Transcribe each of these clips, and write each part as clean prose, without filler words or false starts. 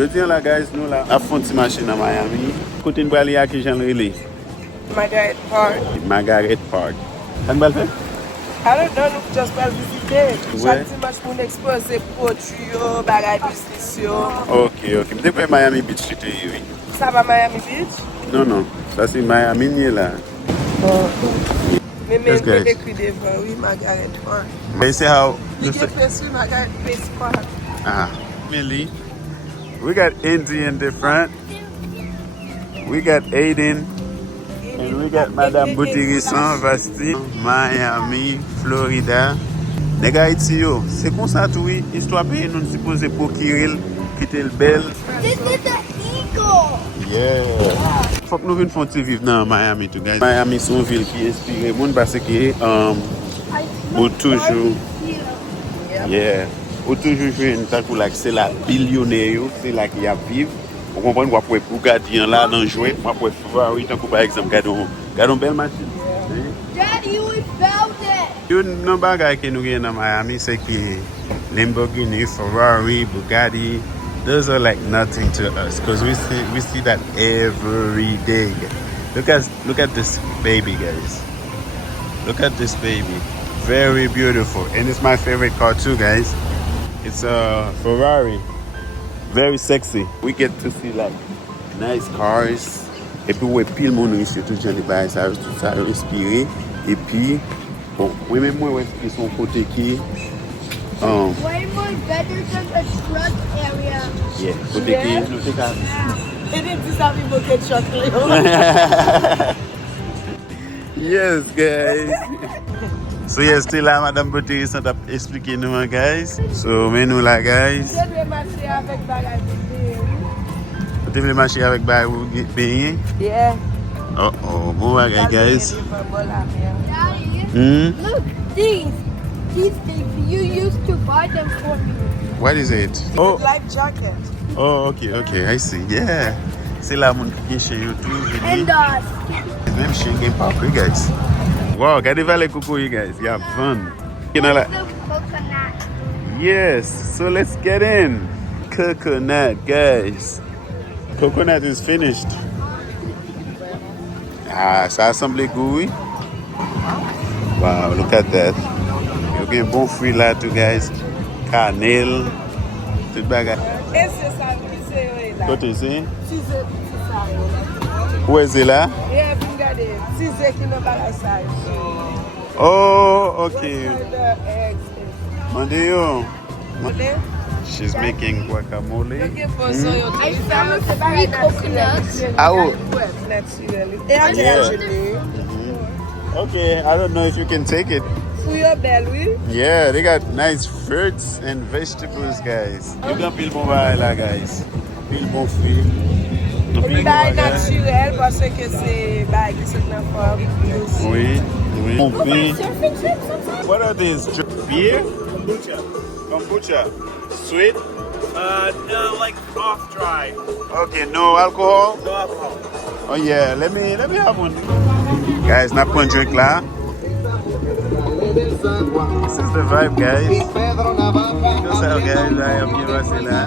Je dis là, guys, nous là, à fond de machine à Miami. Côté de Bali, à qui j'en relais? Margaret Park. Margaret Park. Ça ne va le faire? I don't know, nous just pas visiter. Ouais. Chaque dimanche, pour nous exposer produits, bagages business. Ok. Depuis Miami Beach, tu es, oui. Ça va Miami Beach? Non. Ça c'est Miami là. Mais Yes, guys. écrit devant, oui, Margaret Park. Mais c'est how. You get first, oui, Margaret Pace Park. Millie. We got Indy in the front. We got Aiden. And we got Madame Boutirisson, Vasti, Miami, Florida. Les gars, ici, yo, c'est comme ça, tout, oui. Histoire de nous supposer pour Kirill, quitter le bel. This is the eagle. Yeah. Faut que nous venions vivre dans Miami, tout, guys. Miami, c'est une ville qui inspire le monde parce que, pour toujours. Yeah. Pour toujours jouer une tant que c'est la billionnaire, c'est là qui a vivre. Vous comprenez, vous pouvez Bugatti là dans jouer, vous pouvez Ferrari, tant que par exemple, regardons une belle machine. Daddy, we found it. Une non bagay que nous avons dans Miami, c'est que Lamborghini, Ferrari, Bugatti, those are like nothing to us because we see that every day. Look at this baby, guys. Look at this baby. Very beautiful. And it's my favorite car too, guys. It's a Ferrari. Very sexy. We get to see like nice cars. Et puis ouais, pile mon ici tout genre de bail ça tout ça inspiré. Et puis bon, oui même moi ils sont côté qui Way more better than the truck area. yeah, côté qui nous c'est ça. Et des petits amis bouquet de chocolat. Yes, guys. So yes, still là Madame Beauté sont expliquer nous guys. So mais nous là guys. Je vais marcher avec bagages. Tu veux marcher avec bail ou payer? Yeah. Oh, bon bagay guys. Daddy, look, these things, you used to buy them for me. What is it? Life jacket. Oh, okay, I see. Yeah. C'est là mon qui chez YouTube. And Même chez Game Park, you guys. Wow, regardez les coucou, you guys. You have fun. You know, like, the coconut. yes, so let's get in. Coconut, guys. Coconut is finished. Ça a semblé goût. Wow, look at that. You get bon fruit là, too, guys. Cannelle. Tout bagage. Et c'est ça, c'est là. Côté ici. C'est ça. Où est-ce là? Et puis regardez, c'est qui ne bagage ça. Oh, ok. Mondeo. She's making guacamole. I found 3 coconuts. Oh. Yeah. Okay, I don't know if you can take it. For your belly. Yeah, they got nice fruits and vegetables, guys. You can peel bon bail là, guys. Peel bon fruit. C'est naturel parce que c'est bail qui se transforme. Oui. Bon fruit. Surfing trips sometimes? What are these? Beer? Kombucha. Sweet? No, like off dry. Okay, no alcohol? No alcohol. Oh yeah, let me have one. Guys, not one drink là. This is the vibe, guys. What's up, guys? I am here là.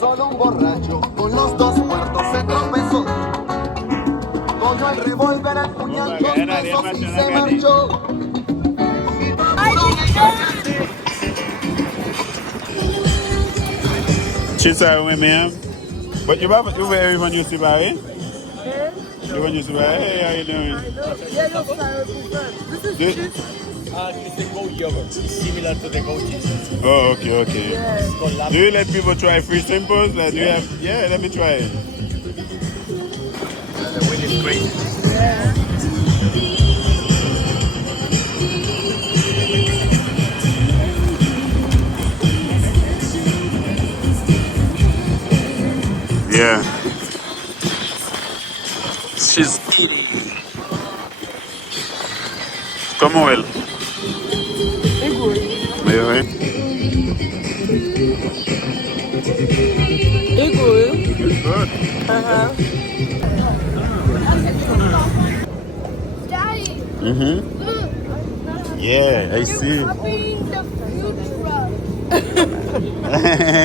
Solo un borracho con los 2 muertos se tropezó. Cogió el revólver, el puñal, 2 pesos y se marchó. Chisa women. But you were everyone used to buy it? Everyone used to buy it. Hey, how you doing? This is It's the goat yogurt. It's similar to the goat cheese. Oh, okay. It's called Do you let people try free samples? Like, do you have? Yeah, let me try it. The wind is great. Yeah. She's eating. ¿Cómo él? good. ¿Medio bien? It's good. It's good. Uh-huh. Daddy, Mm-hmm. look. Yeah, I see. You're copying the food truck.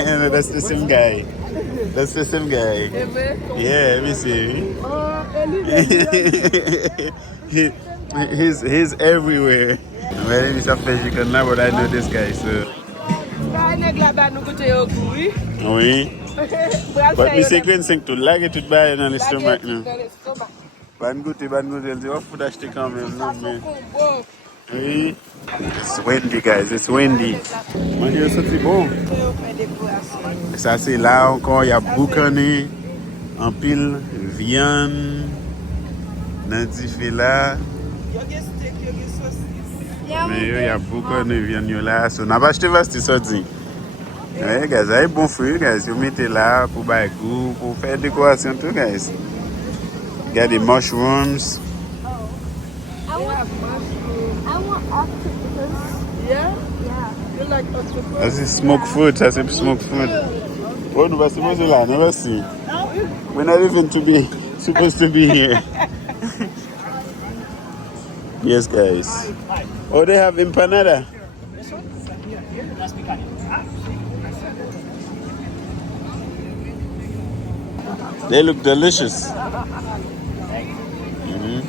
No, that's the same guy. That's the same guy. Amen. Yeah, let me see. he, he's everywhere. My name is Afejikan now, but I know this guy, so. Oui. But me say Gwen sing to lag it by dans l'estomac now. Ban goûter, elle dit, oh, faut d'acheter quand même, non, mais. Oui. It's windy, guys, it's windy. Manger ça, c'est bon. Ça, c'est là encore, il y a boucané, en pile, viande, dans du fait là. Mais il y a boucané, viande là. So, on n'a pas acheté vasti ça, dit. Ouais, guys, c'est bon fruit, guys. Vous mettez là pour bailler goût, pour faire décoration, tout, guys. Il y a des mushrooms. I want octopus. Yeah? Yeah. You like octopus? Ça, c'est smoke food, ça, c'est smoke food. Oh, nous passons pas là, nous passons. We're not even supposed to be here. Yes, guys. Oh, they have empanada. They look delicious. Mm-hmm.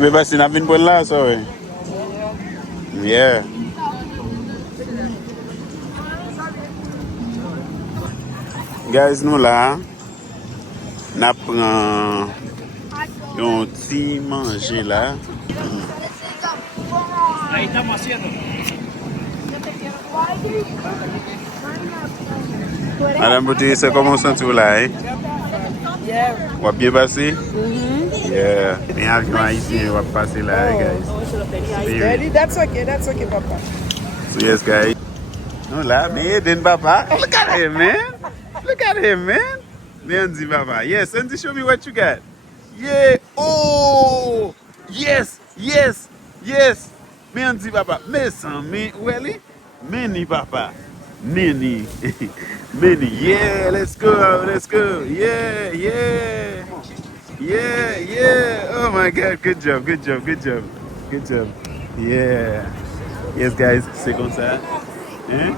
Maybe I seen I've been last already. Yeah. Guys, nous là, n'a pris un petit manger là. Ahí estamos haciendo. Madame Bouti, c'est comment senti là, hein? Yeah. On va bien passer? Yeah. Les avions ici, on va passer là, guys. Daddy, that's okay, Papa. So yes, guys. No la, me then Papa. Look at him, man. Look at him, man. Me and the Papa. Yes, Andy, show me what you got. Yeah. Oh. Yes. Yes. Yes. Me and the Papa. Me son, me Welly. Many Papa. Many. Many. Yeah. Let's go. Let's go. Yeah. Yeah. Yeah. Yeah. Oh my God. Good job. Good job. Good job. Good job. Yeah. Yes, guys, c'est comme ça. Hein?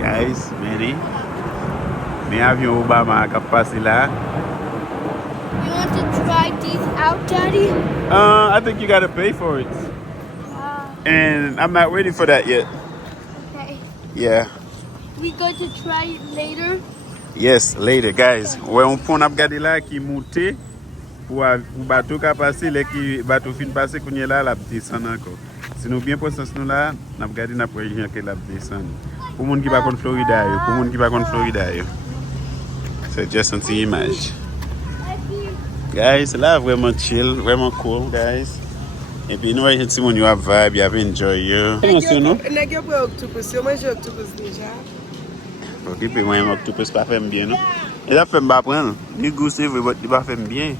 Guys, Mary. Me avion Obama qui passe là. You want to try these out, Daddy? I think you gotta pay for it. And I'm not ready for that yet. Okay. Yeah. We going to try it later? Yes, later, guys. Ouais, on prend regarder là qui monte pour bateau qui passer, les qui bateau fin passer qu'on est là la descendre encore. Si nous bien pensons nous là, n'a regarder n'a prévision que la descendre. Pour monde qui va contre Florida, pour monde qui va contre Florida. C'est juste une petite image. Guys, là vraiment chill, vraiment cool, guys. Et puis nous ici Timoun you have vibe, you have enjoy you. Comment c'est non? Nèg yo prend octopus, yo mange octopus déjà. OK, puis moi octopus pas fait bien non. Et là fait pas prendre. Ni goût c'est vrai, mais il pas fait bien.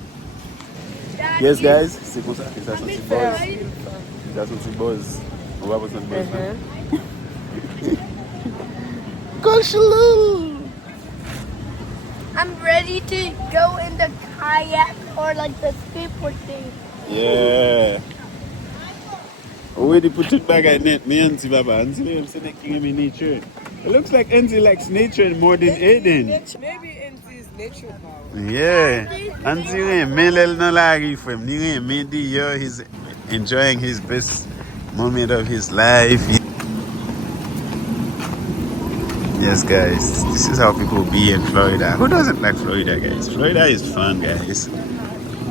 Yes guys, c'est comme ça que ça sent buzz. Ça sent buzz. On va passer buzz. Go Shalou. I'm ready to go in the kayak or like the skateboard thing. Yeah. Already put it back at net, me and Baba. And see nature. It looks like Enzi likes nature more than Aiden. Maybe Enzi's nature power. Yeah. Enzi melel no lagi for him. He's enjoying his best moment of his life. Yes, guys. This is how people be in Florida. Who doesn't like Florida, guys? Florida is fun, guys.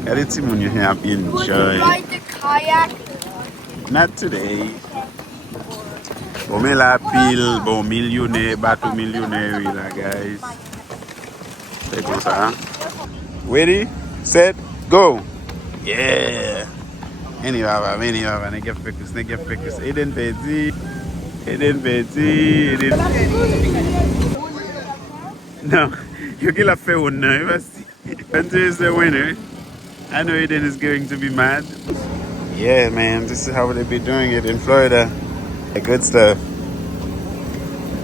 Got it when you're happy and Want to enjoy. ride the kayak? Not today. Bon, mais la pile, bon, millionnaire, bateau millionnaire, là, guys. C'est comme ça. Ready, set, go. Yeah. Anyway, nigga focus. Eden Petit. No, you get a fair one now. Andy is the winner. I know Eden is going to be mad. Yeah, man, this is how they be doing it in Florida. Good stuff.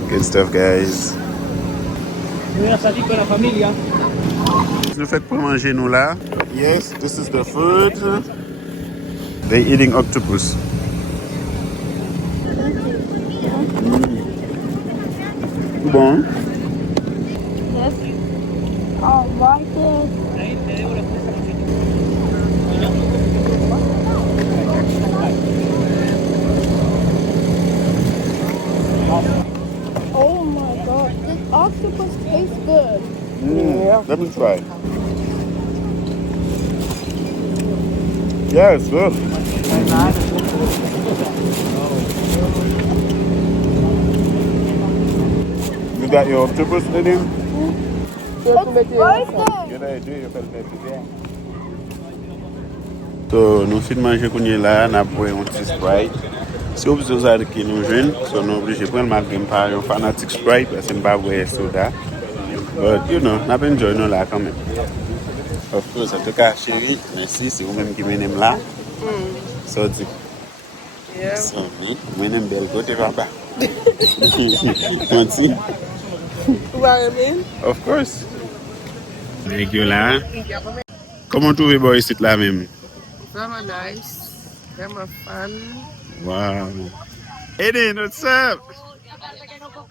Good stuff, guys. Nous faites pour manger nous là. Yes, this is the food. They eating octopus. Bon. Yes. I like it. Oh my god, this octopus tastes good. Yeah. Let me try. Yes, look. You got your octopus in him? It's birthday. So, nous finissons de manger qu'on est là, nous avons un petit Sprite. Si vous avez qui nous jeune, so nous obligés de prendre malgré pas un fanatique Sprite parce que nous pas boire soda. But you know, nous avons enjoyé nous là quand même. Of course, en tout cas, chérie, merci, c'est vous-même qui m'aimez là. So, dis. Yeah. So, moi j'aime belle côté papa. Merci. Renmen. Of course. Thank you là. Comment tu veux boire ici là même? Vraiment nice. Vraiment fun. Wow. Eden, what's up?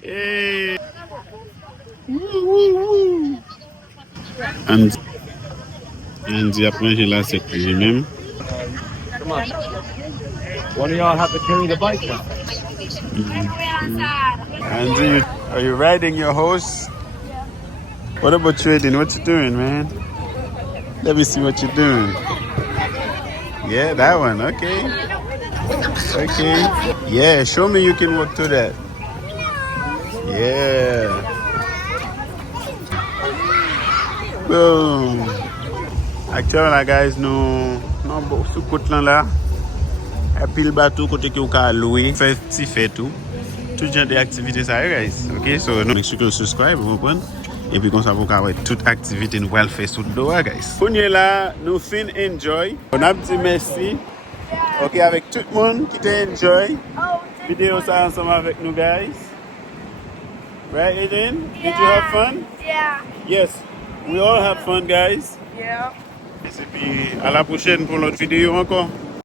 Hey. And après j'ai là c'est que j'ai même. One of y'all have to carry the bike now. Andy, are you riding your horse? Yeah. What about you, Eden? What you doing, man? Let me see what you're doing. Yeah, that one. Okay. Okay. Yeah, show me you can walk to that. Yeah. Boom. Actuellement, là, guys, nous sous côte là. Et puis le bateau côté qui a loué, fait petit fait tout. Tout genre d'activités ça, guys. OK, so make sure to subscribe, vous comprenez? Et puis comme ça vous avez toute activité nous allons faire sous le dos, guys. On est là, nous fin enjoy. On a dit merci. OK, avec tout le monde qui t'a enjoy. Vidéo ça ensemble avec nous, guys. Right, Eden? Did you have fun? Yeah. Yes. We all have fun, guys. Yeah. Et puis à la prochaine pour l'autre vidéo encore.